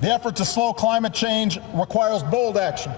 The effort to slow climate change requires bold action.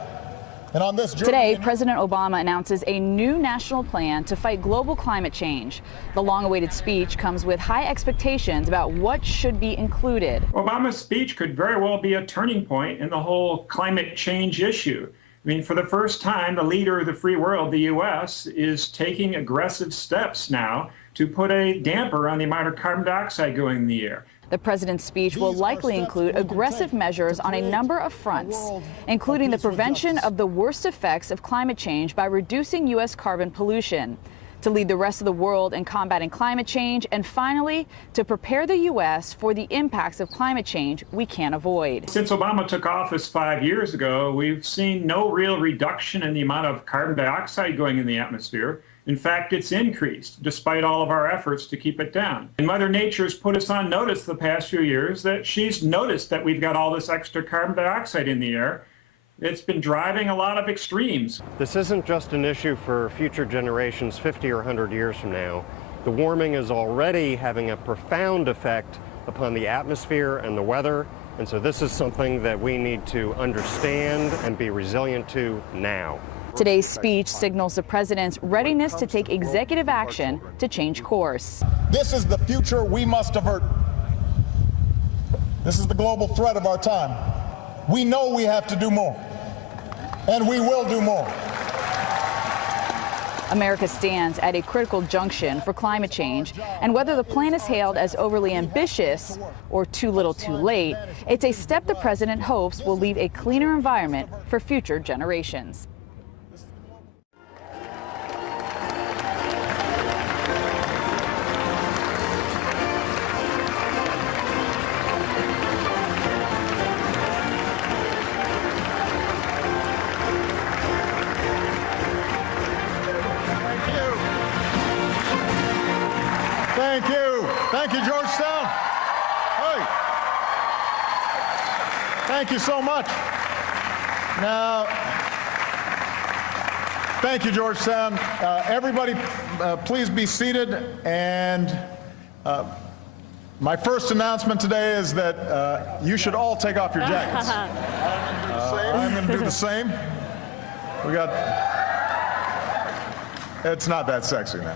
And on this Today, President Obama announces a new national plan to fight global climate change. The long-awaited speech comes with high expectations about what should be included. Obama's speech could very well be a turning point in the whole climate change issue. I mean, for the first time, the leader of the free world, the U.S., is taking aggressive steps now to put a damper on the amount of carbon dioxide going in the air. The president's speech will likely include aggressive measures on a number of fronts, including the prevention of the worst effects of climate change by reducing U.S. carbon pollution, to lead the rest of the world in combating climate change, and finally, to prepare the U.S. for the impacts of climate change we can't avoid. Since Obama took office 5 years ago, we've seen no real reduction in the amount of carbon dioxide going in the atmosphere. In fact, it's increased, despite all of our efforts to keep it down. And Mother Nature's put us on notice the past few years that she's noticed that we've got all this extra carbon dioxide in the air. It's been driving a lot of extremes. This isn't just an issue for future generations 50 or 100 years from now. The warming is already having a profound effect upon the atmosphere and the weather, and so this is something that we need to understand and be resilient to now. Today's speech signals the president's readiness to take executive action to change course. This is the future we must avert. This is the global threat of our time. We know we have to do more, and we will do more. America stands at a critical junction for climate change, and whether the plan is hailed as overly ambitious or too little too late, it's a step the president hopes will leave a cleaner environment for future generations. Thank you. Thank you, Georgetown. Hey. Thank you so much. Now, thank you, Georgetown. Everybody, please be seated. And my first announcement today is that you should all take off your jackets. I'm going to do the same. We got. It's not that sexy now.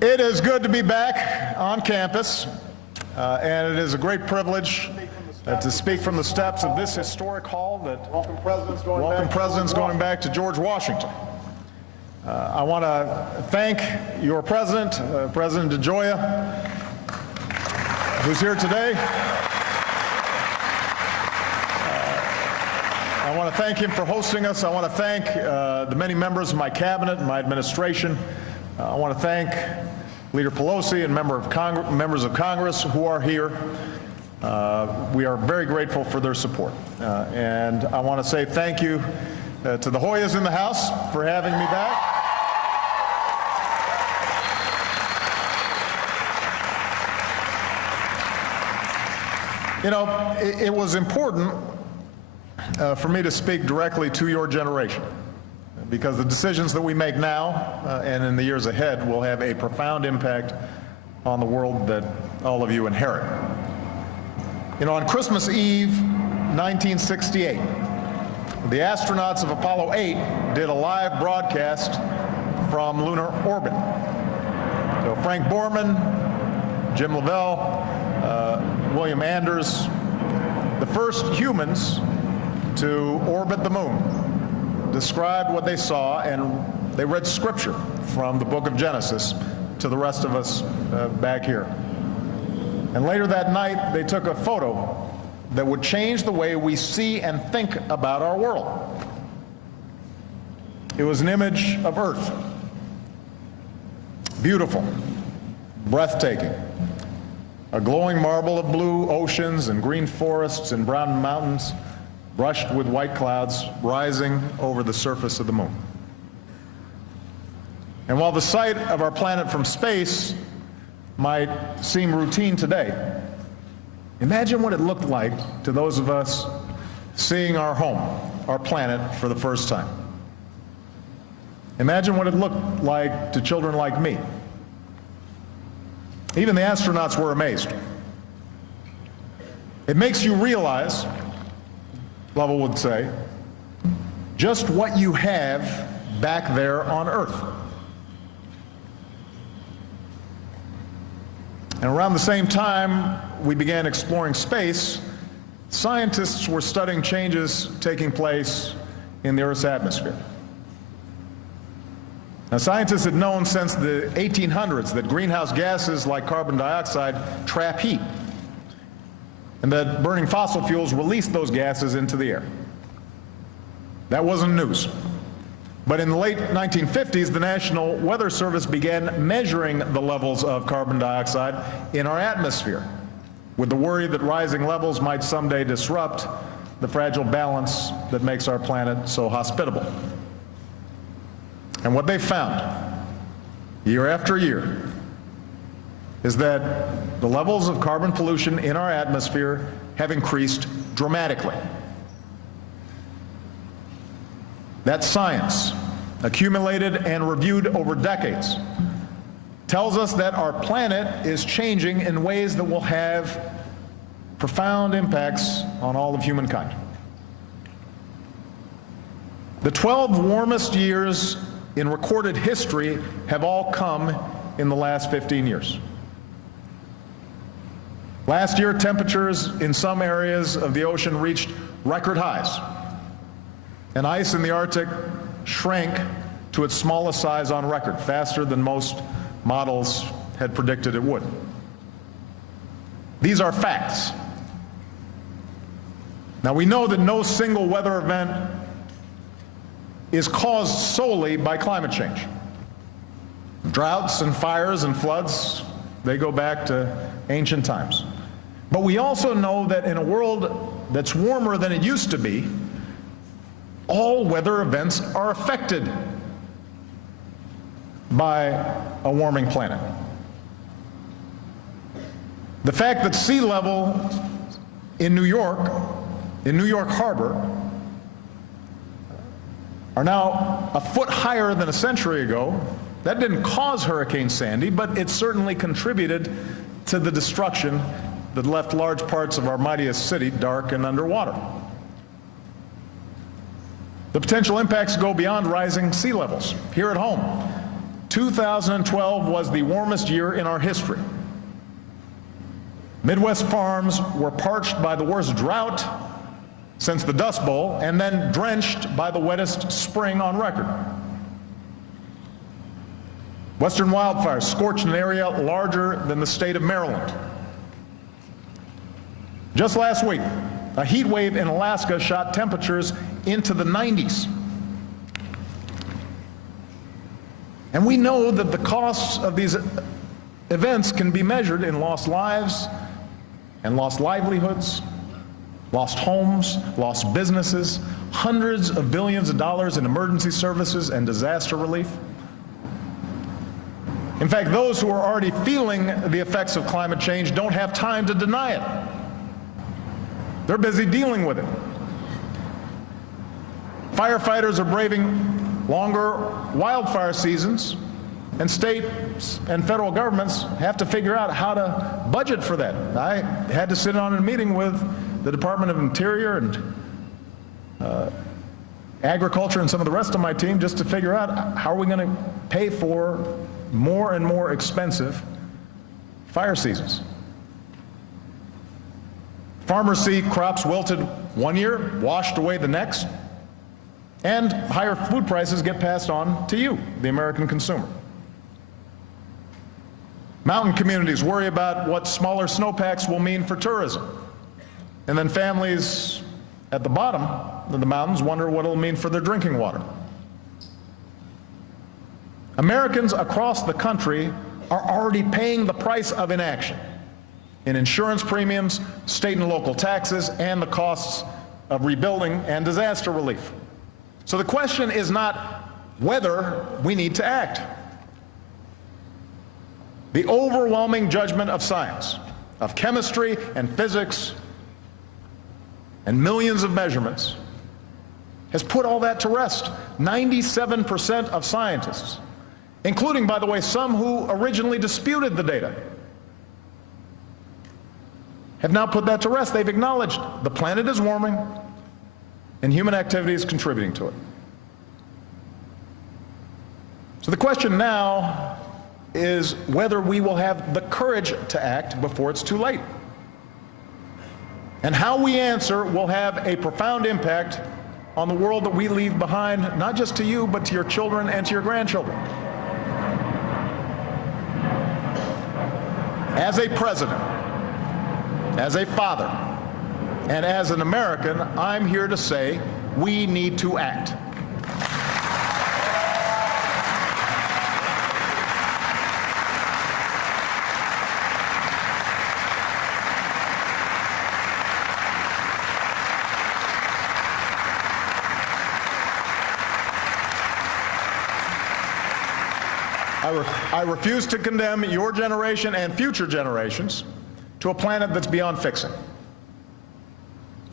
It is good to be back on campus, and it is a great privilege to speak from the steps of this historic hall that welcome presidents going back to George Washington. I want to thank your president, President DeGioia, who's here today. I want to thank him for hosting us. I want to thank the many members of my cabinet and my administration. I want to thank Leader Pelosi and members of Congress who are here. We are very grateful for their support. And I want to say thank you to the Hoyas in the House for having me back. You know, it was important for me to speak directly to your generation, because the decisions that we make now and in the years ahead will have a profound impact on the world that all of you inherit. You know, on Christmas Eve, 1968, the astronauts of Apollo 8 did a live broadcast from lunar orbit. So Frank Borman, Jim Lovell, William Anders, the first humans to orbit the moon, described what they saw, and they read scripture from the book of Genesis to the rest of us back here. And later that night, they took a photo that would change the way we see and think about our world. It was an image of Earth. Beautiful, breathtaking. A glowing marble of blue oceans and green forests and brown mountains brushed with white clouds rising over the surface of the moon. And while the sight of our planet from space might seem routine today, imagine what it looked like to those of us seeing our home, our planet, for the first time. Imagine what it looked like to children like me. Even the astronauts were amazed. It makes you realize, Lovell would say, just what you have back there on Earth. And around the same time we began exploring space, scientists were studying changes taking place in the Earth's atmosphere. Now, scientists had known since the 1800s that greenhouse gases like carbon dioxide trap heat, and that burning fossil fuels release those gases into the air. That wasn't news. But in the late 1950s, the National Weather Service began measuring the levels of carbon dioxide in our atmosphere, with the worry that rising levels might someday disrupt the fragile balance that makes our planet so hospitable. And what they found, year after year, is that the levels of carbon pollution in our atmosphere have increased dramatically. That science, accumulated and reviewed over decades, tells us that our planet is changing in ways that will have profound impacts on all of humankind. The 12 warmest years in recorded history have all come in the last 15 years. Last year, temperatures in some areas of the ocean reached record highs, and ice in the Arctic shrank to its smallest size on record, faster than most models had predicted it would. These are facts. Now, we know that no single weather event is caused solely by climate change. Droughts and fires and floods, they go back to ancient times. But we also know that in a world that's warmer than it used to be, all weather events are affected by a warming planet. The fact that sea level in New York Harbor, are now a foot higher than a century ago, that didn't cause Hurricane Sandy, but it certainly contributed to the destruction that left large parts of our mightiest city dark and underwater. The potential impacts go beyond rising sea levels. Here at home, 2012 was the warmest year in our history. Midwest farms were parched by the worst drought since the Dust Bowl, and then drenched by the wettest spring on record. Western wildfires scorched an area larger than the state of Maryland. Just last week, a heat wave in Alaska shot temperatures into the 90s. And we know that the costs of these events can be measured in lost lives and lost livelihoods, lost homes, lost businesses, hundreds of billions of dollars in emergency services and disaster relief. In fact, those who are already feeling the effects of climate change don't have time to deny it. They're busy dealing with it. Firefighters are braving longer wildfire seasons, and states and federal governments have to figure out how to budget for that. I had to sit on a meeting with the Department of Interior and Agriculture and some of the rest of my team just to figure out how are we going to pay for more and more expensive fire seasons. Farmers see crops wilted one year, washed away the next, and higher food prices get passed on to you, the American consumer. Mountain communities worry about what smaller snowpacks will mean for tourism. And then families at the bottom of the mountains wonder what it'll mean for their drinking water. Americans across the country are already paying the price of inaction in insurance premiums, state and local taxes, and the costs of rebuilding and disaster relief. So the question is not whether we need to act. The overwhelming judgment of science, of chemistry and physics, and millions of measurements has put all that to rest. 97% of scientists, including, by the way, some who originally disputed the data, have now put that to rest. They've acknowledged the planet is warming and human activity is contributing to it. So the question now is whether we will have the courage to act before it's too late. And how we answer will have a profound impact on the world that we leave behind, not just to you, but to your children and to your grandchildren. As a president, as a father, and as an American, I'm here to say we need to act. I refuse to condemn your generation and future generations to a planet that's beyond fixing.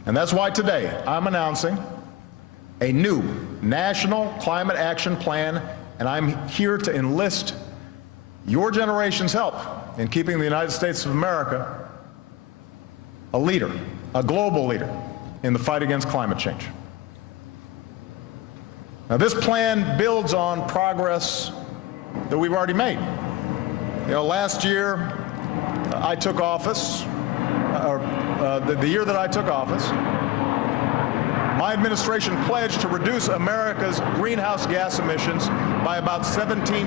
And that's why today I'm announcing a new national climate action plan, and I'm here to enlist your generation's help in keeping the United States of America a leader, a global leader in the fight against climate change. Now, this plan builds on progress that we've already made. You know, last year I took office, the year that I took office, my administration pledged to reduce America's greenhouse gas emissions by about 17%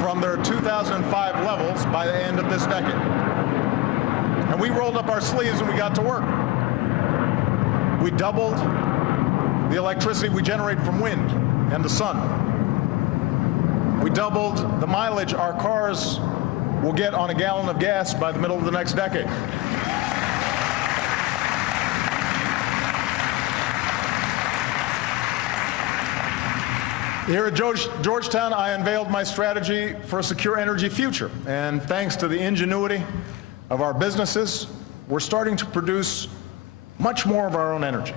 from their 2005 levels by the end of this decade. And we rolled up our sleeves and we got to work. We doubled the electricity we generate from wind and the sun. We doubled the mileage our cars will get on a gallon of gas by the middle of the next decade. Here at Georgetown, I unveiled my strategy for a secure energy future. And thanks to the ingenuity of our businesses, we're starting to produce much more of our own energy.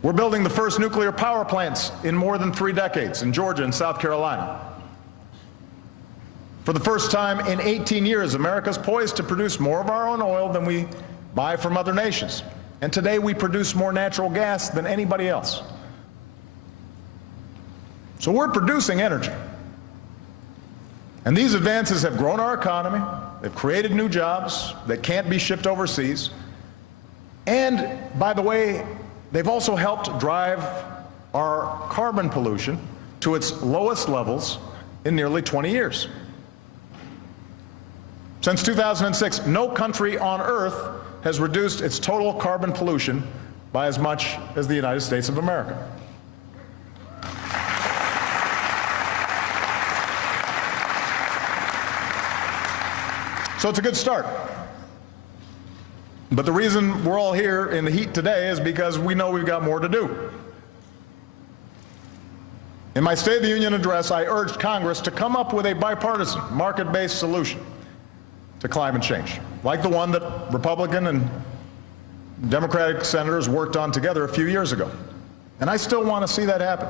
We're building the first nuclear power plants in more than 3 decades in Georgia and South Carolina. For the first time in 18 years, America's poised to produce more of our own oil than we buy from other nations. And today we produce more natural gas than anybody else. So we're producing energy. And these advances have grown our economy, they've created new jobs that can't be shipped overseas. And, by the way, they've also helped drive our carbon pollution to its lowest levels in nearly 20 years. Since 2006, no country on Earth has reduced its total carbon pollution by as much as the United States of America. So it's a good start. But the reason we're all here in the heat today is because we know we've got more to do. In my State of the Union address, I urged Congress to come up with a bipartisan, market-based solution to climate change, like the one that Republican and Democratic senators worked on together a few years ago. And I still want to see that happen.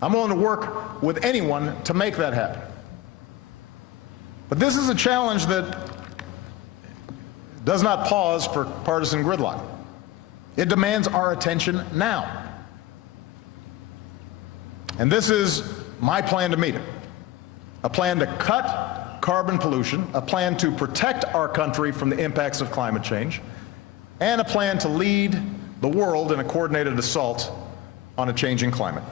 I'm willing to work with anyone to make that happen. But this is a challenge that does not pause for partisan gridlock. It demands our attention now. And this is my plan to meet it. A plan to cut carbon pollution, a plan to protect our country from the impacts of climate change, and a plan to lead the world in a coordinated assault on a changing climate.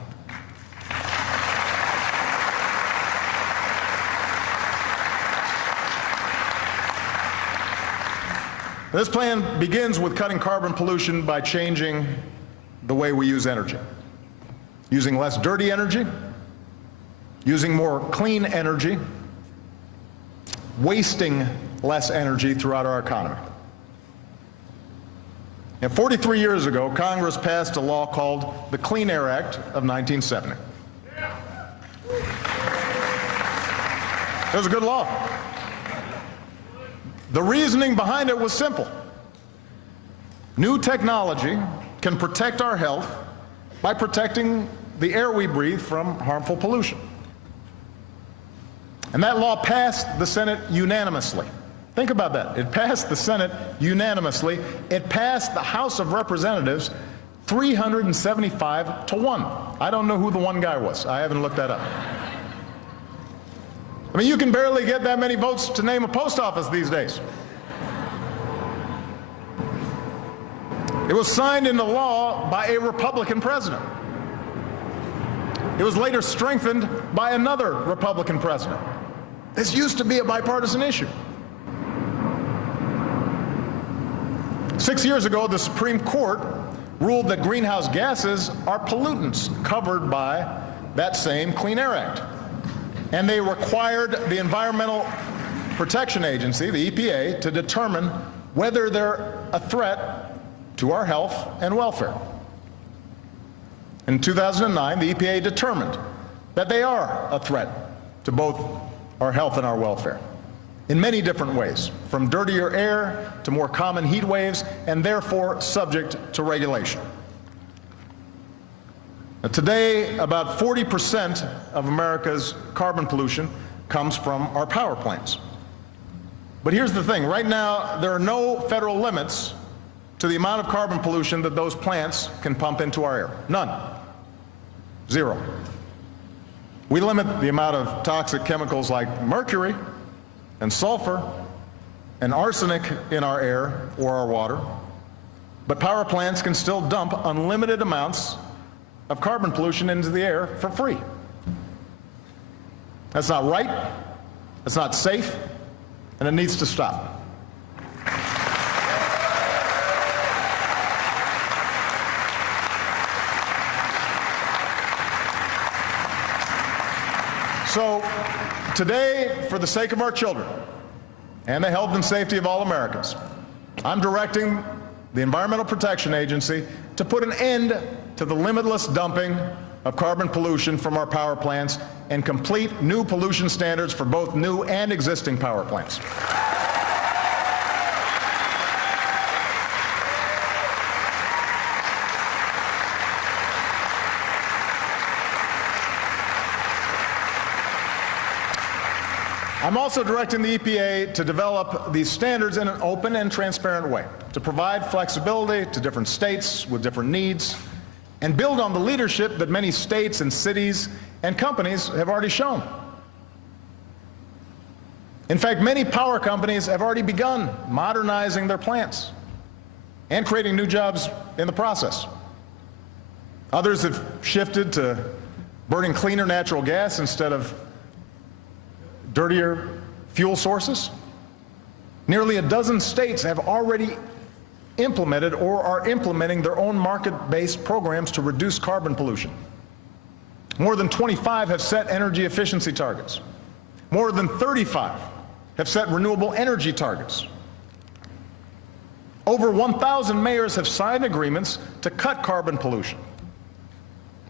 This plan begins with cutting carbon pollution by changing the way we use energy. Using less dirty energy, using more clean energy, wasting less energy throughout our economy. And 43 years ago, Congress passed a law called the Clean Air Act of 1970. It was a good law. The reasoning behind it was simple. New technology can protect our health by protecting the air we breathe from harmful pollution. And that law passed the Senate unanimously Think about that. It passed the Senate unanimously. It passed the House of Representatives 375 to 1. I don't know who the one guy was. I haven't looked that up. I mean, you can barely get that many votes to name a post office these days. It was signed into law by a Republican president. It was later strengthened by another Republican president. This used to be a bipartisan issue. 6 years ago, the Supreme Court ruled that greenhouse gases are pollutants covered by that same Clean Air Act. And they required the Environmental Protection Agency, the EPA, to determine whether they're a threat to our health and welfare. In 2009, the EPA determined that they are a threat to both our health and our welfare in many different ways, from dirtier air to more common heat waves, and therefore subject to regulation. Now, today, about 40% of America's carbon pollution comes from our power plants. But here's the thing. Right now, there are no federal limits to the amount of carbon pollution that those plants can pump into our air. None. Zero. We limit the amount of toxic chemicals like mercury and sulfur and arsenic in our air or our water, but power plants can still dump unlimited amounts of carbon pollution into the air for free. That's not right, that's not safe, and it needs to stop. So today, for the sake of our children and the health and safety of all Americans, I'm directing the Environmental Protection Agency to put an end to the limitless dumping of carbon pollution from our power plants and complete new pollution standards for both new and existing power plants. I'm also directing the EPA to develop these standards in an open and transparent way, to provide flexibility to different states with different needs, and build on the leadership that many states and cities and companies have already shown. In fact, many power companies have already begun modernizing their plants and creating new jobs in the process. Others have shifted to burning cleaner natural gas instead of dirtier fuel sources. Nearly a dozen states have already implemented or are implementing their own market-based programs to reduce carbon pollution. More than 25 have set energy efficiency targets. More than 35 have set renewable energy targets. Over 1,000 mayors have signed agreements to cut carbon pollution.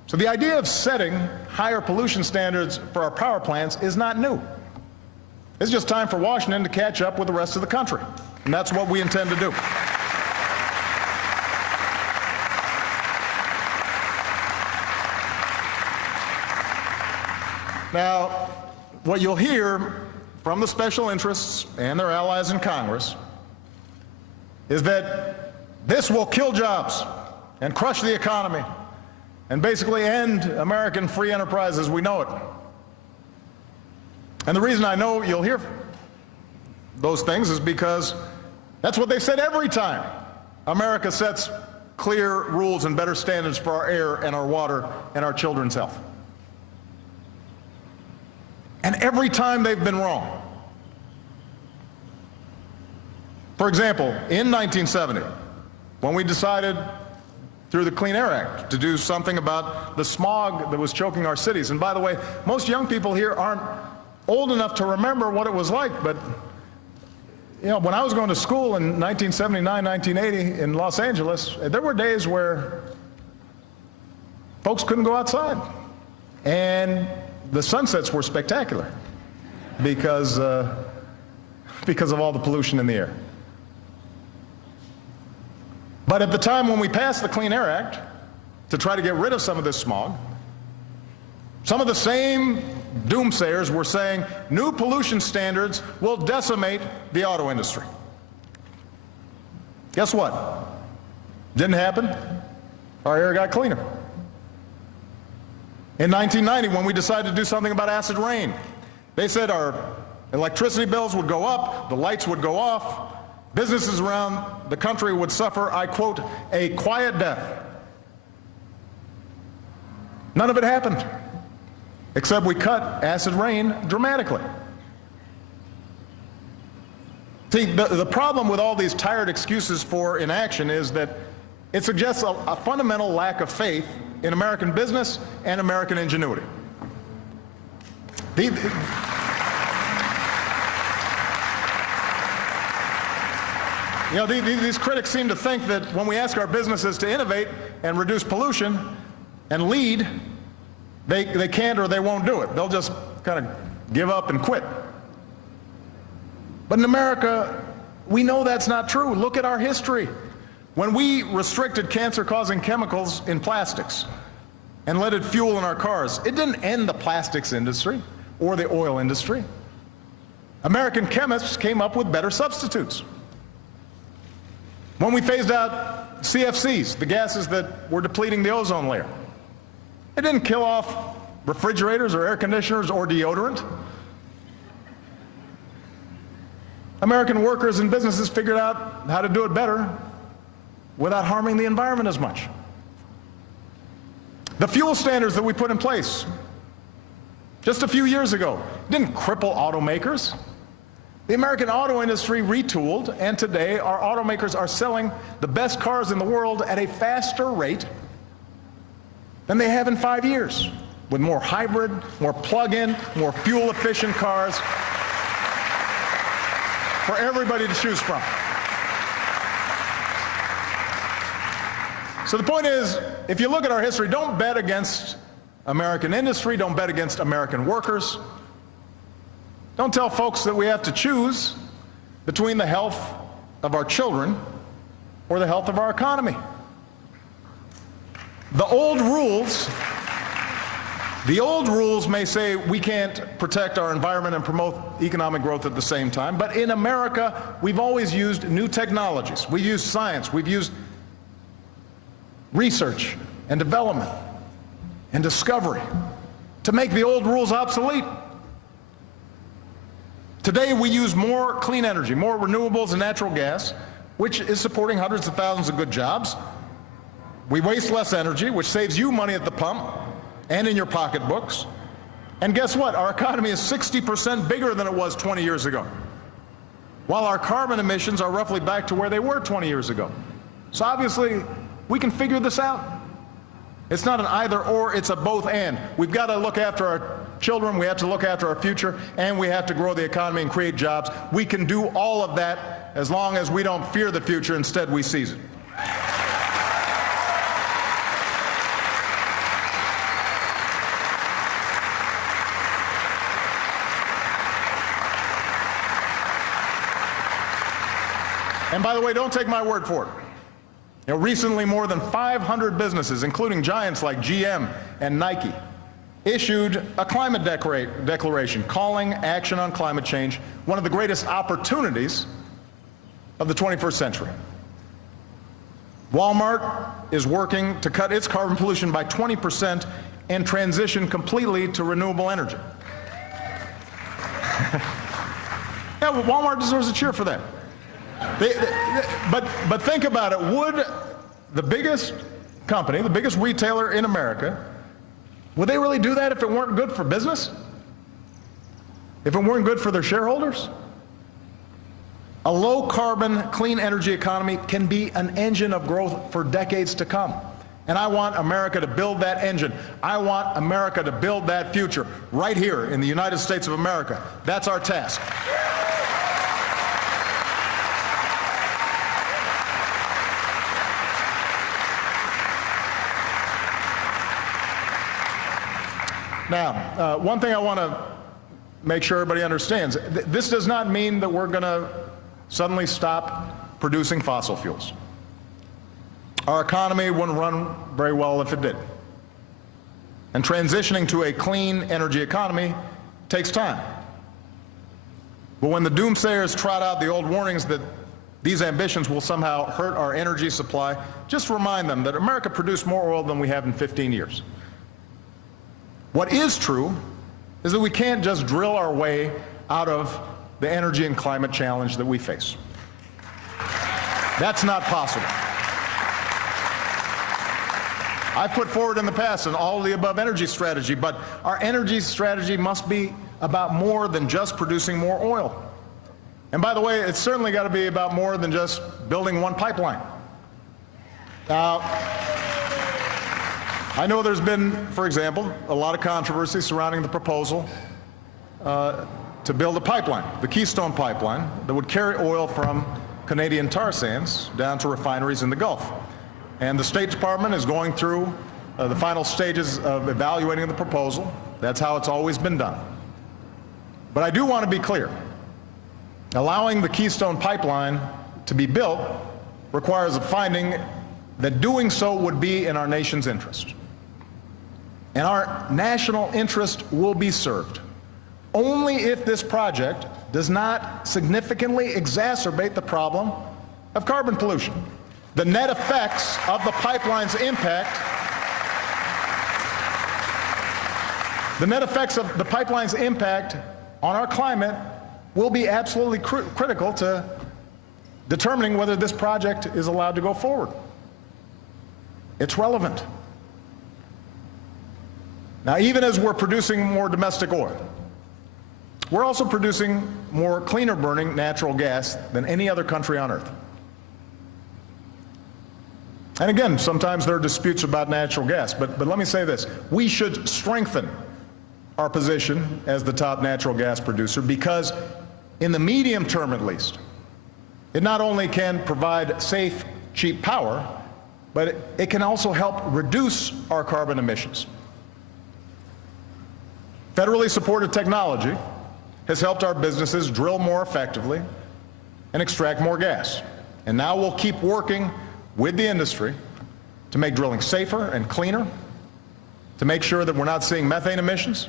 So the idea of setting higher pollution standards for our power plants is not new. It's just time for Washington to catch up with the rest of the country, and that's what we intend to do. Now, what you'll hear from the special interests and their allies in Congress is that this will kill jobs and crush the economy and basically end American free enterprise as we know it. And the reason I know you'll hear those things is because that's what they said every time America sets clear rules and better standards for our air and our water and our children's health. And every time they've been wrong. For example, in 1970, when we decided through the Clean Air Act to do something about the smog that was choking our cities. And by the way, most young people here aren't old enough to remember what it was like, but you know, when I was going to school in 1979, 1980 in Los Angeles, there were days where folks couldn't go outside. And the sunsets were spectacular because of all the pollution in the air. But at the time when we passed the Clean Air Act to try to get rid of some of this smog, some of the same doomsayers were saying new pollution standards will decimate the auto industry. Guess what? Didn't happen. Our air got cleaner. In 1990, when we decided to do something about acid rain, they said our electricity bills would go up, the lights would go off, businesses around the country would suffer, I quote, a quiet death. None of it happened, except we cut acid rain dramatically. See, the problem with all these tired excuses for inaction is that it suggests a fundamental lack of faith in American business and American ingenuity. These critics seem to think that when we ask our businesses to innovate and reduce pollution and lead, they can't or they won't do it. They'll just kind of give up and quit. But in America, we know that's not true. Look at our history. When we restricted cancer-causing chemicals in plastics and leaded fuel in our cars, it didn't end the plastics industry or the oil industry. American chemists came up with better substitutes. When we phased out CFCs, the gases that were depleting the ozone layer, it didn't kill off refrigerators or air conditioners or deodorant. American workers and businesses figured out how to do it better without harming the environment as much. The fuel standards that we put in place just a few years ago didn't cripple automakers. The American auto industry retooled, and today our automakers are selling the best cars in the world at a faster rate than they have in 5 years, with more hybrid, more plug-in, more fuel-efficient cars for everybody to choose from. So the point is, if you look at our history, don't bet against American industry, don't bet against American workers. Don't tell folks that we have to choose between the health of our children or the health of our economy. The old rules may say we can't protect our environment and promote economic growth at the same time, but in America, we've always used new technologies. We've used science, we've used research and development and discovery to make the old rules obsolete. Today we use more clean energy, more renewables and natural gas, which is supporting hundreds of thousands of good jobs. We waste less energy, which saves you money at the pump and in your pocketbooks. And guess what? Our economy is 60% bigger than it was 20 years ago, while our carbon emissions are roughly back to where they were 20 years ago. So obviously, we can figure this out. It's not an either or, it's a both and. We've got to look after our children, we have to look after our future, and we have to grow the economy and create jobs. We can do all of that as long as we don't fear the future, instead we seize it. And by the way, don't take my word for it. Recently, more than 500 businesses, including giants like GM and Nike, issued a climate declaration calling action on climate change one of the greatest opportunities of the 21st century. Walmart is working to cut its carbon pollution by 20% and transition completely to renewable energy. Yeah, well, Walmart deserves a cheer for that. But think about it. Would the biggest company, the biggest retailer in America, would they really do that if it weren't good for business? If it weren't good for their shareholders? A low-carbon, clean energy economy can be an engine of growth for decades to come. And I want America to build that engine. I want America to build that future right here in the United States of America. That's our task. Now, one thing I want to make sure everybody understands, this does not mean that we're going to suddenly stop producing fossil fuels. Our economy wouldn't run very well if it did. And transitioning to a clean energy economy takes time. But when the doomsayers trot out the old warnings that these ambitions will somehow hurt our energy supply, just remind them that America produced more oil than we have in 15 years. What is true is that we can't just drill our way out of the energy and climate challenge that we face. That's not possible. I've put forward in the past an all-of-the-above energy strategy, but our energy strategy must be about more than just producing more oil. And by the way, it's certainly got to be about more than just building one pipeline. Now, I know there's been, for example, a lot of controversy surrounding the proposal to build a pipeline, the Keystone Pipeline, that would carry oil from Canadian tar sands down to refineries in the Gulf. And the State Department is going through the final stages of evaluating the proposal. That's how it's always been done. But I do want to be clear. Allowing the Keystone Pipeline to be built requires a finding that doing so would be in our nation's interest. And our national interest will be served only if this project does not significantly exacerbate the problem of carbon pollution. The net effects of the pipeline's impact on our climate will be absolutely critical to determining whether this project is allowed to go forward. It's relevant. Now, even as we're producing more domestic oil, we're also producing more cleaner burning natural gas than any other country on earth. And again, sometimes there are disputes about natural gas, but let me say this. We should strengthen our position as the top natural gas producer because in the medium term at least, it not only can provide safe, cheap power, but it can also help reduce our carbon emissions. Federally supported technology has helped our businesses drill more effectively and extract more gas. And now we'll keep working with the industry to make drilling safer and cleaner, to make sure that we're not seeing methane emissions,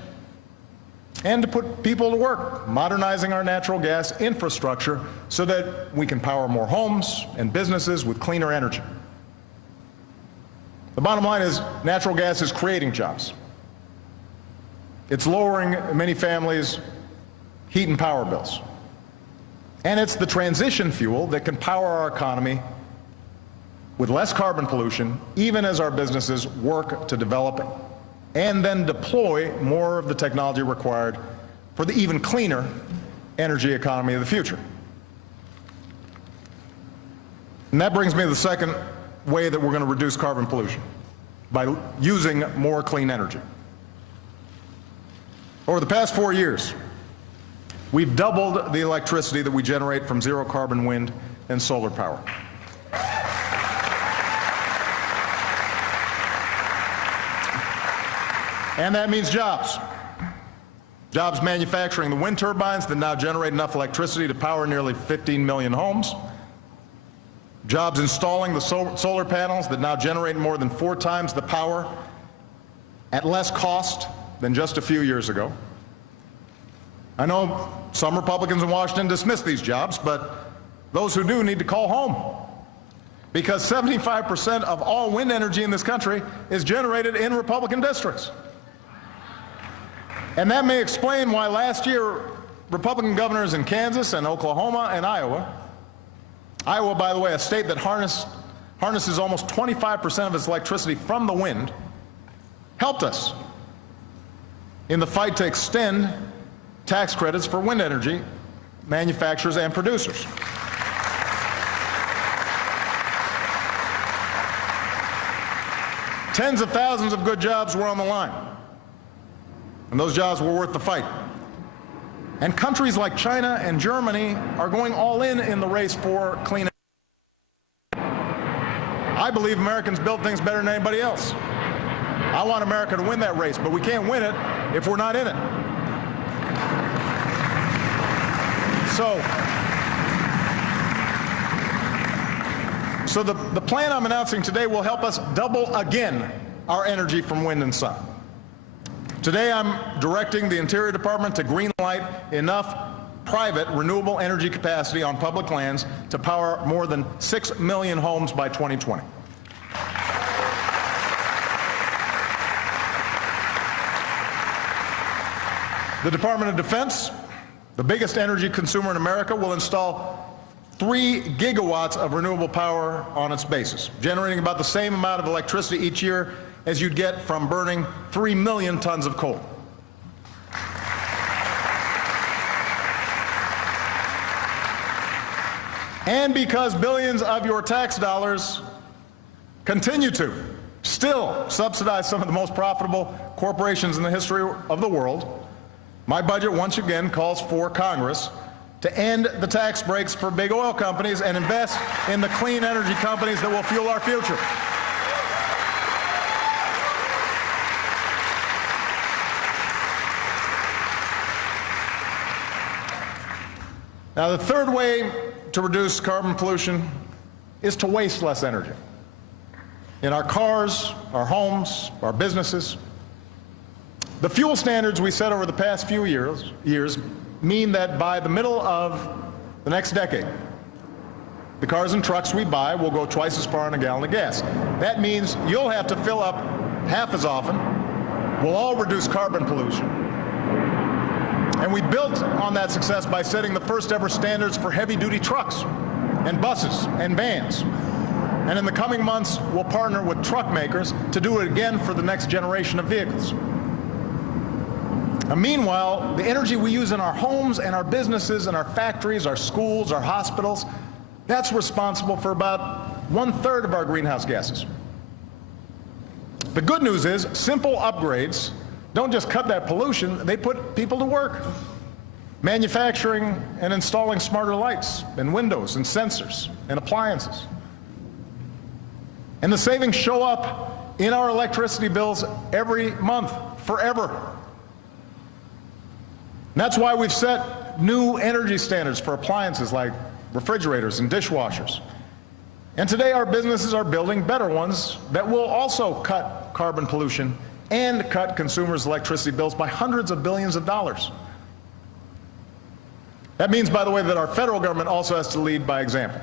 and to put people to work modernizing our natural gas infrastructure so that we can power more homes and businesses with cleaner energy. The bottom line is natural gas is creating jobs. It's lowering many families' heat and power bills. And it's the transition fuel that can power our economy with less carbon pollution, even as our businesses work to develop and then deploy more of the technology required for the even cleaner energy economy of the future. And that brings me to the second way that we're going to reduce carbon pollution, by using more clean energy. Over the past 4 years, we've doubled the electricity that we generate from zero carbon wind and solar power. And that means jobs. Jobs manufacturing the wind turbines that now generate enough electricity to power nearly 15 million homes. Jobs installing the solar panels that now generate more than 4 times the power at less cost than just a few years ago. I know some Republicans in Washington dismiss these jobs, but those who do need to call home, because 75% of all wind energy in this country is generated in Republican districts. And that may explain why last year Republican governors in Kansas and Oklahoma and Iowa, by the way, a state that harnesses almost 25% of its electricity from the wind, helped us in the fight to extend tax credits for wind energy manufacturers and producers. Tens of thousands of good jobs were on the line, and those jobs were worth the fight. And countries like China and Germany are going all in the race for clean energy. I believe Americans build things better than anybody else. I want America to win that race, but we can't win it if we're not in it. So the plan I'm announcing today will help us double again our energy from wind and sun. Today, I'm directing the Interior Department to greenlight enough private renewable energy capacity on public lands to power more than 6 million homes by 2020. The Department of Defense, the biggest energy consumer in America, will install 3 gigawatts of renewable power on its bases, generating about the same amount of electricity each year as you'd get from burning 3 million tons of coal. And because billions of your tax dollars continue to still subsidize some of the most profitable corporations in the history of the world, my budget once again calls for Congress to end the tax breaks for big oil companies and invest in the clean energy companies that will fuel our future. Now, the third way to reduce carbon pollution is to waste less energy in our cars, our homes, our businesses. The fuel standards we set over the past few years mean that by the middle of the next decade, the cars and trucks we buy will go twice as far on a gallon of gas. That means you'll have to fill up half as often. We'll all reduce carbon pollution. And we built on that success by setting the first ever standards for heavy-duty trucks and buses and vans. And in the coming months, we'll partner with truck makers to do it again for the next generation of vehicles. Meanwhile, the energy we use in our homes and our businesses and our factories, our schools, our hospitals, that's responsible for about 1/3 of our greenhouse gases. The good news is simple upgrades don't just cut that pollution, they put people to work. Manufacturing and installing smarter lights and windows and sensors and appliances. And the savings show up in our electricity bills every month, forever. And that's why we've set new energy standards for appliances like refrigerators and dishwashers. And today our businesses are building better ones that will also cut carbon pollution and cut consumers' electricity bills by hundreds of billions of dollars. That means, by the way, that our federal government also has to lead by example.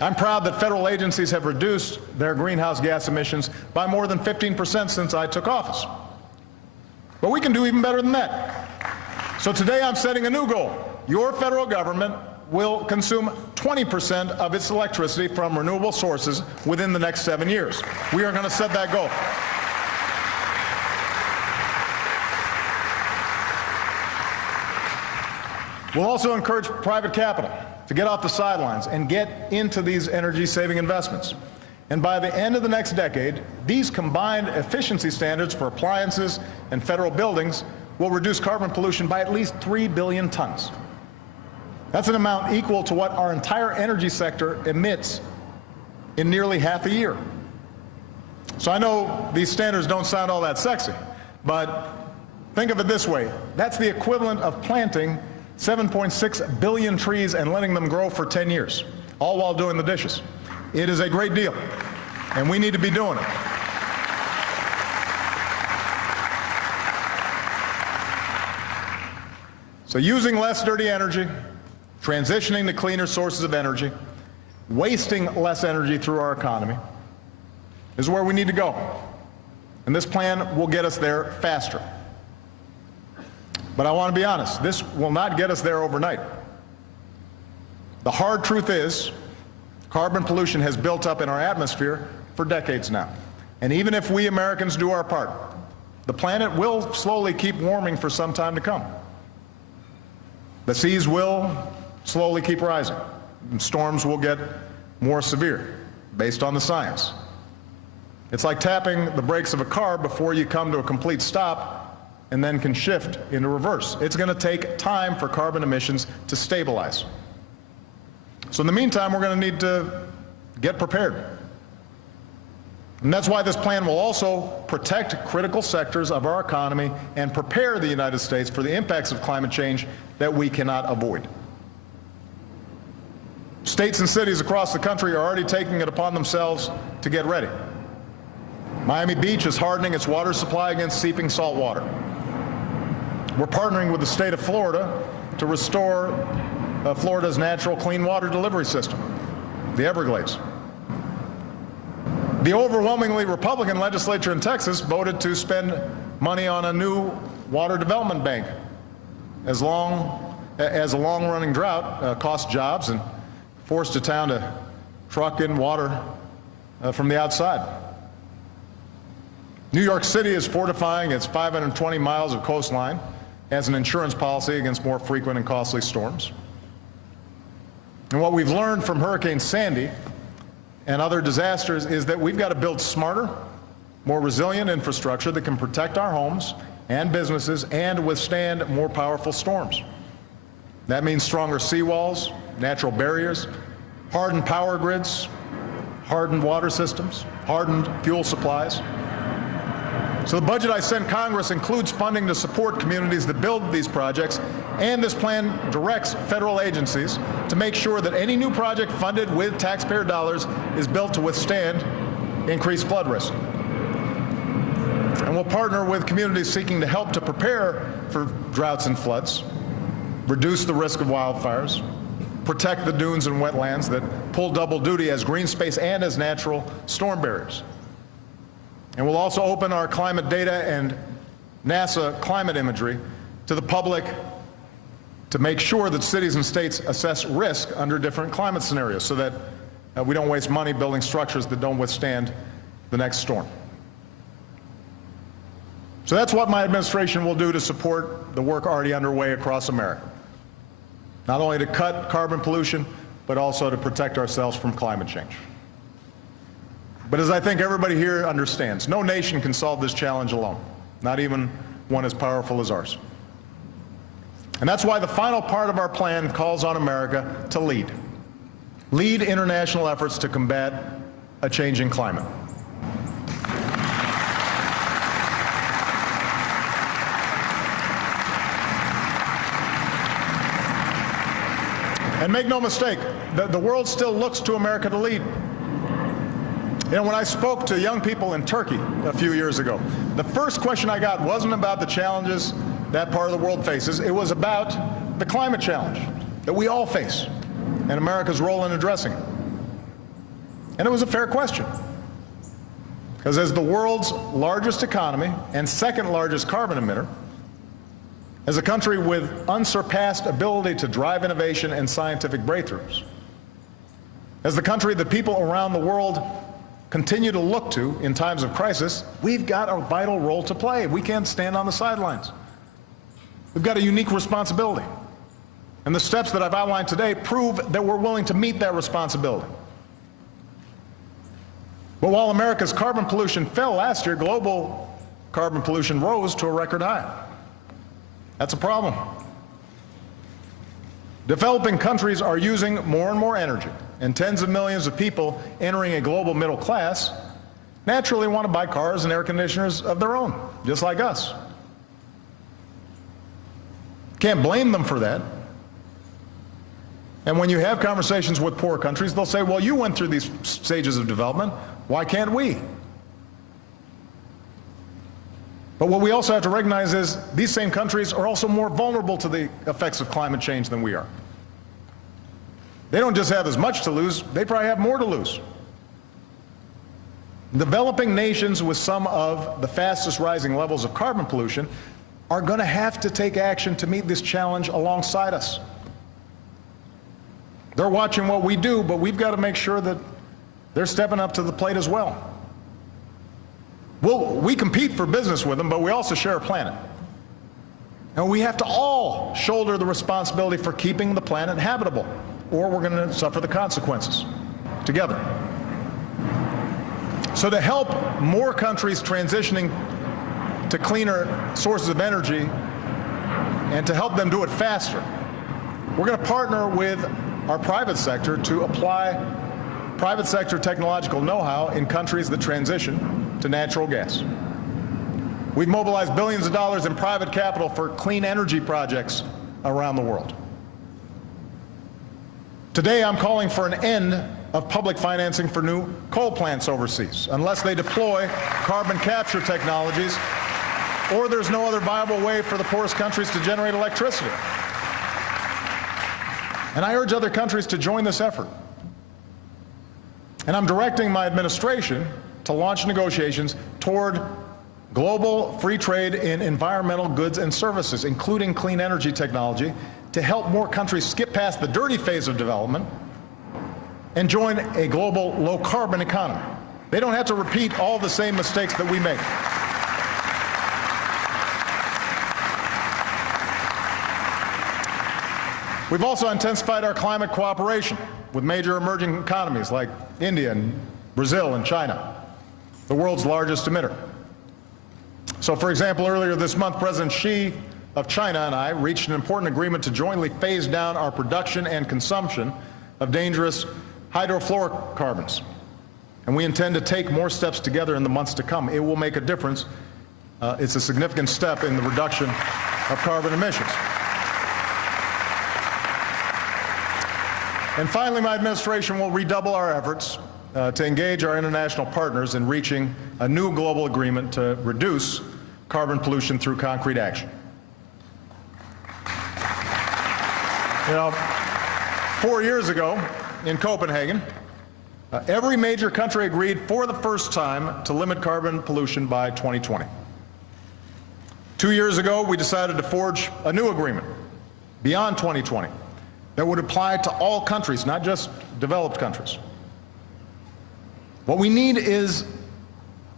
I'm proud that federal agencies have reduced their greenhouse gas emissions by more than 15% since I took office. But we can do even better than that. So today I'm setting a new goal. Your federal government will consume 20% of its electricity from renewable sources within the next 7 years. We are going to set that goal. We'll also encourage private capital to get off the sidelines and get into these energy-saving investments. And by the end of the next decade, these combined efficiency standards for appliances and federal buildings will reduce carbon pollution by at least 3 billion tons. That's an amount equal to what our entire energy sector emits in nearly half a year. So I know these standards don't sound all that sexy, but think of it this way. That's the equivalent of planting 7.6 billion trees and letting them grow for 10 years, all while doing the dishes. It is a great deal, and we need to be doing it. So using less dirty energy, transitioning to cleaner sources of energy, wasting less energy through our economy is where we need to go. And this plan will get us there faster. But I want to be honest, this will not get us there overnight. The hard truth is, carbon pollution has built up in our atmosphere for decades now. And even if we Americans do our part, the planet will slowly keep warming for some time to come. The seas will slowly keep rising, and storms will get more severe based on the science. It's like tapping the brakes of a car before you come to a complete stop and then can shift into reverse. It's going to take time for carbon emissions to stabilize. So in the meantime, we're going to need to get prepared. And that's why this plan will also protect critical sectors of our economy and prepare the United States for the impacts of climate change that we cannot avoid. States and cities across the country are already taking it upon themselves to get ready. Miami Beach is hardening its water supply against seeping salt water. We're partnering with the state of Florida to restore Florida's natural clean water delivery system, the Everglades. The overwhelmingly Republican legislature in Texas voted to spend money on a new water development bank as a long-running drought cost jobs and forced a town to truck in water from the outside. New York City is fortifying its 520 miles of coastline as an insurance policy against more frequent and costly storms. And what we've learned from Hurricane Sandy and other disasters is that we've got to build smarter, more resilient infrastructure that can protect our homes and businesses and withstand more powerful storms. That means stronger seawalls, natural barriers, hardened power grids, hardened water systems, hardened fuel supplies. So the budget I sent Congress includes funding to support communities that build these projects, and this plan directs federal agencies to make sure that any new project funded with taxpayer dollars is built to withstand increased flood risk. And we'll partner with communities seeking to help to prepare for droughts and floods, reduce the risk of wildfires, protect the dunes and wetlands that pull double duty as green space and as natural storm barriers. And we'll also open our climate data and NASA climate imagery to the public to make sure that cities and states assess risk under different climate scenarios so that we don't waste money building structures that don't withstand the next storm. So that's what my administration will do to support the work already underway across America. Not only to cut carbon pollution, but also to protect ourselves from climate change. But as I think everybody here understands, no nation can solve this challenge alone, not even one as powerful as ours. And that's why the final part of our plan calls on America to lead. Lead international efforts to combat a changing climate. And make no mistake, the world still looks to America to lead. You know, when I spoke to young people in Turkey a few years ago, the first question I got wasn't about the challenges that part of the world faces. It was about the climate challenge that we all face and America's role in addressing it. And it was a fair question. Because as the world's largest economy and second largest carbon emitter, as a country with unsurpassed ability to drive innovation and scientific breakthroughs, as the country that people around the world continue to look to in times of crisis, we've got a vital role to play. We can't stand on the sidelines. We've got a unique responsibility. And the steps that I've outlined today prove that we're willing to meet that responsibility. But while America's carbon pollution fell last year, global carbon pollution rose to a record high. That's a problem. Developing countries are using more and more energy, and tens of millions of people entering a global middle class naturally want to buy cars and air conditioners of their own, just like us. Can't blame them for that. And when you have conversations with poor countries, they'll say, well, you went through these stages of development, why can't we? But what we also have to recognize is these same countries are also more vulnerable to the effects of climate change than we are. They don't just have as much to lose, they probably have more to lose. Developing nations with some of the fastest rising levels of carbon pollution are going to have to take action to meet this challenge alongside us. They're watching what we do, but we've got to make sure that they're stepping up to the plate as well. We compete for business with them, but we also share a planet. And we have to all shoulder the responsibility for keeping the planet habitable, or we're going to suffer the consequences together. So to help more countries transitioning to cleaner sources of energy and to help them do it faster, we're going to partner with our private sector to apply private sector technological know-how in countries that transition to natural gas. We've mobilized billions of dollars in private capital for clean energy projects around the world. Today, I'm calling for an end of public financing for new coal plants overseas, unless they deploy carbon capture technologies, or there's no other viable way for the poorest countries to generate electricity. And I urge other countries to join this effort. And I'm directing my administration to launch negotiations toward global free trade in environmental goods and services, including clean energy technology, to help more countries skip past the dirty phase of development and join a global low-carbon economy. They don't have to repeat all the same mistakes that we make. We've also intensified our climate cooperation with major emerging economies like India and Brazil and China, the world's largest emitter. So, for example, earlier this month, President Xi of China and I reached an important agreement to jointly phase down our production and consumption of dangerous hydrofluorocarbons. And we intend to take more steps together in the months to come. It will make a difference. It's a significant step in the reduction of carbon emissions. And finally, my administration will redouble our efforts to engage our international partners in reaching a new global agreement to reduce carbon pollution through concrete action. You know, 4 years ago in Copenhagen, every major country agreed for the first time to limit carbon pollution by 2020. 2 years ago, we decided to forge a new agreement beyond 2020 that would apply to all countries, not just developed countries. What we need is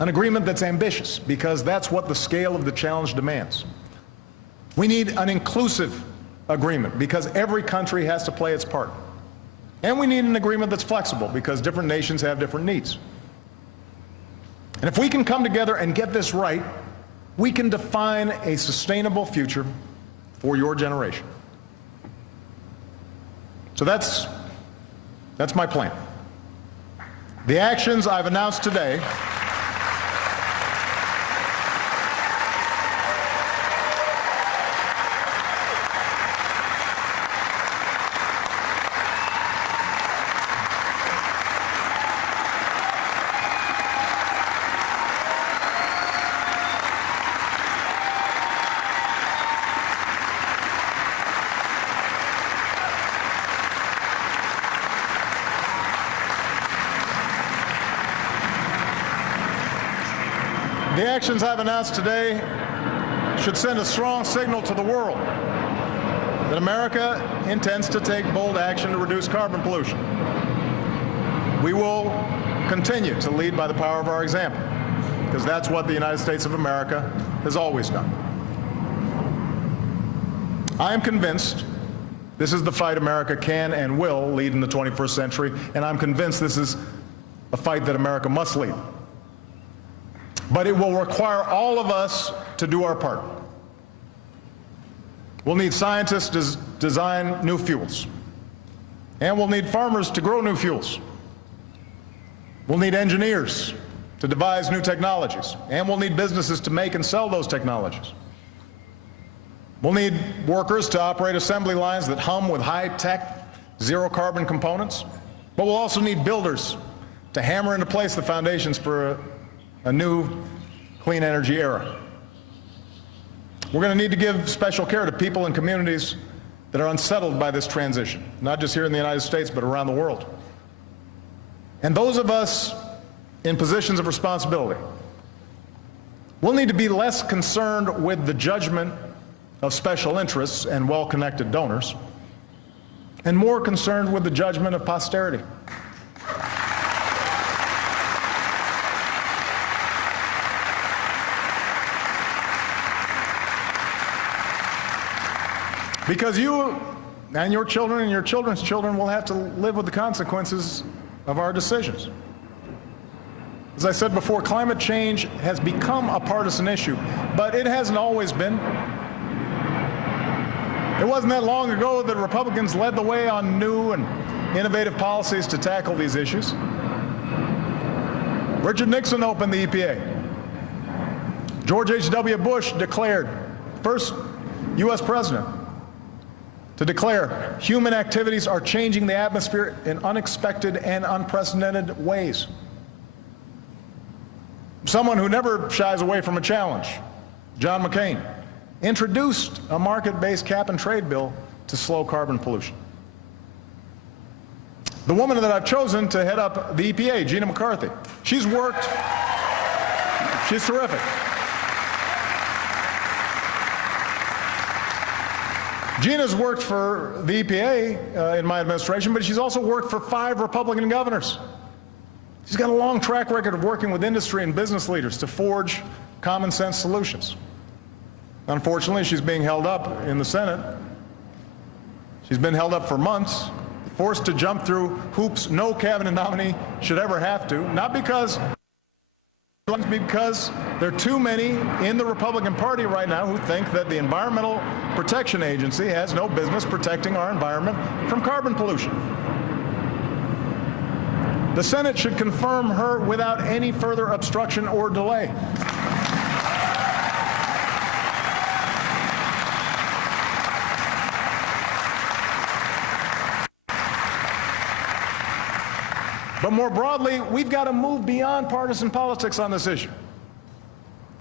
an agreement that's ambitious, because that's what the scale of the challenge demands. We need an inclusive agreement, because every country has to play its part. And we need an agreement that's flexible, because different nations have different needs. And if we can come together and get this right, we can define a sustainable future for your generation. So that's my plan. The actions I've announced today should send a strong signal to the world that America intends to take bold action to reduce carbon pollution. We will continue to lead by the power of our example, because that's what the United States of America has always done. I am convinced this is the fight America can and will lead in the 21st century, and I'm convinced this is a fight that America must lead. But it will require all of us to do our part. We'll need scientists to design new fuels. And we'll need farmers to grow new fuels. We'll need engineers to devise new technologies. And we'll need businesses to make and sell those technologies. We'll need workers to operate assembly lines that hum with high-tech, zero-carbon components. But we'll also need builders to hammer into place the foundations for a new clean energy era. We're going to need to give special care to people and communities that are unsettled by this transition, not just here in the United States, but around the world. And those of us in positions of responsibility will need to be less concerned with the judgment of special interests and well-connected donors, and more concerned with the judgment of posterity. Because you and your children and your children's children will have to live with the consequences of our decisions. As I said before, climate change has become a partisan issue, but it hasn't always been. It wasn't that long ago that Republicans led the way on new and innovative policies to tackle these issues. Richard Nixon opened the EPA. George H.W. Bush declared, first U.S. president, to declare human activities are changing the atmosphere in unexpected and unprecedented ways. Someone who never shies away from a challenge, John McCain, introduced a market-based cap-and-trade bill to slow carbon pollution. The woman that I've chosen to head up the EPA, Gina McCarthy, she's terrific. Gina's worked for the EPA in my administration, but she's also worked for 5 Republican governors. She's got a long track record of working with industry and business leaders to forge common sense solutions. Unfortunately, she's being held up in the Senate. She's been held up for months, forced to jump through hoops no cabinet nominee should ever have to, not because there are too many in the Republican Party right now who think that the Environmental Protection Agency has no business protecting our environment from carbon pollution. The Senate should confirm her without any further obstruction or delay. But more broadly, we've got to move beyond partisan politics on this issue.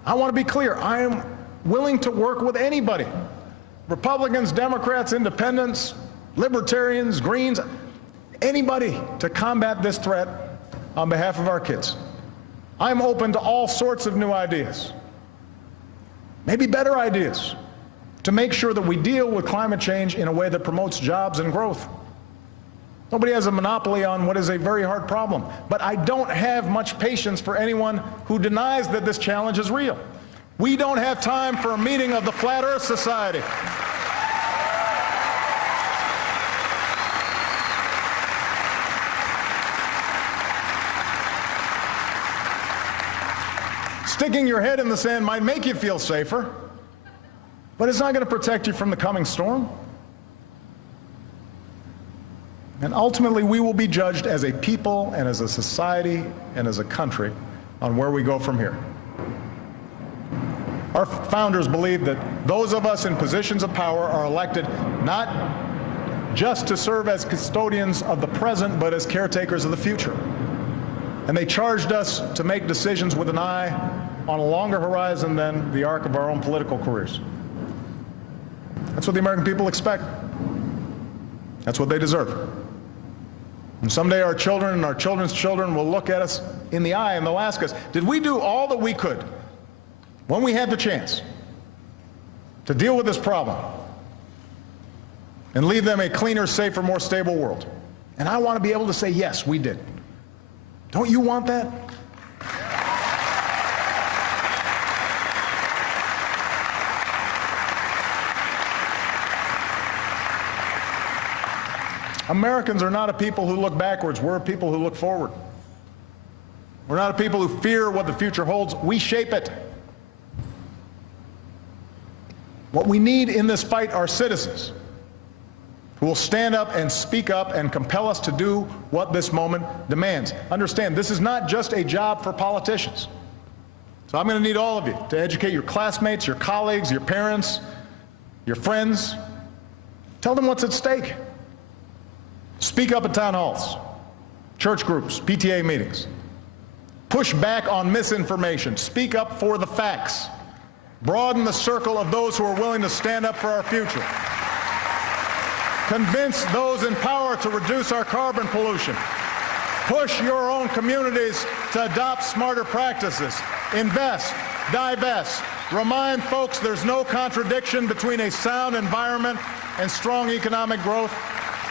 I want to be clear. I am willing to work with anybody. Republicans, Democrats, Independents, Libertarians, Greens, anybody to combat this threat on behalf of our kids. I'm open to all sorts of new ideas, maybe better ideas, to make sure that we deal with climate change in a way that promotes jobs and growth. Nobody has a monopoly on what is a very hard problem. But I don't have much patience for anyone who denies that this challenge is real. We don't have time for a meeting of the Flat Earth Society. Sticking your head in the sand might make you feel safer, but it's not going to protect you from the coming storm. And ultimately, we will be judged as a people and as a society and as a country on where we go from here. Our founders believed that those of us in positions of power are elected not just to serve as custodians of the present, but as caretakers of the future. And they charged us to make decisions with an eye on a longer horizon than the arc of our own political careers. That's what the American people expect. That's what they deserve. And someday our children and our children's children will look at us in the eye and they'll ask us, did we do all that we could when we had the chance to deal with this problem and leave them a cleaner, safer, more stable world? And I want to be able to say, yes, we did. Don't you want that? Americans are not a people who look backwards. We're a people who look forward. We're not a people who fear what the future holds. We shape it. What we need in this fight are citizens who will stand up and speak up and compel us to do what this moment demands. Understand, this is not just a job for politicians. So I'm going to need all of you to educate your classmates, your colleagues, your parents, your friends. Tell them what's at stake. Speak up at town halls, church groups, PTA meetings. Push back on misinformation. Speak up for the facts. Broaden the circle of those who are willing to stand up for our future. Convince those in power to reduce our carbon pollution. Push your own communities to adopt smarter practices. Invest, divest. Remind folks there's no contradiction between a sound environment and strong economic growth.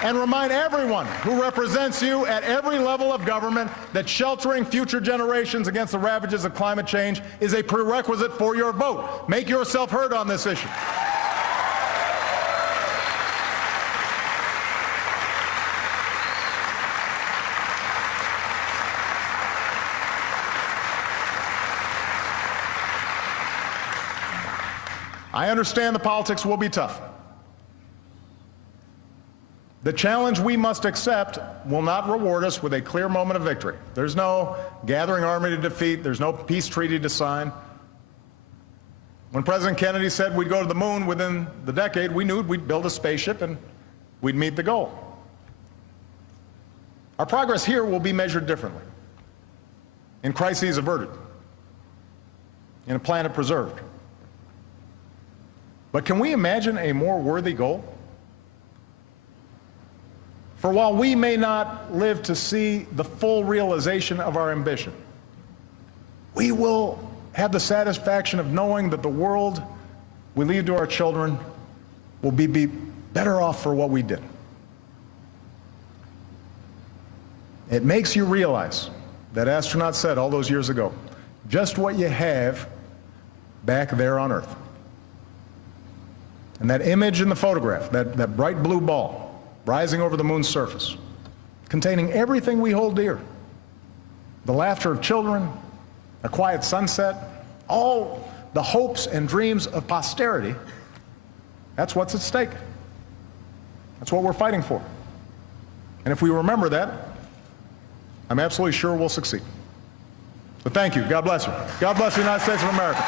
And remind everyone who represents you at every level of government that sheltering future generations against the ravages of climate change is a prerequisite for your vote. Make yourself heard on this issue. I understand the politics will be tough. The challenge we must accept will not reward us with a clear moment of victory. There's no gathering army to defeat. There's no peace treaty to sign. When President Kennedy said we'd go to the moon within the decade, we knew we'd build a spaceship and we'd meet the goal. Our progress here will be measured differently. In crises averted, in a planet preserved. But can we imagine a more worthy goal? For while we may not live to see the full realization of our ambition, we will have the satisfaction of knowing that the world we leave to our children will be better off for what we did. It makes you realize, that astronaut said all those years ago, just what you have back there on Earth. And that image in the photograph, that bright blue ball rising over the moon's surface, containing everything we hold dear, the laughter of children, a quiet sunset, all the hopes and dreams of posterity, that's what's at stake. That's what we're fighting for. And if we remember that, I'm absolutely sure we'll succeed. So thank you. God bless you. God bless the United States of America.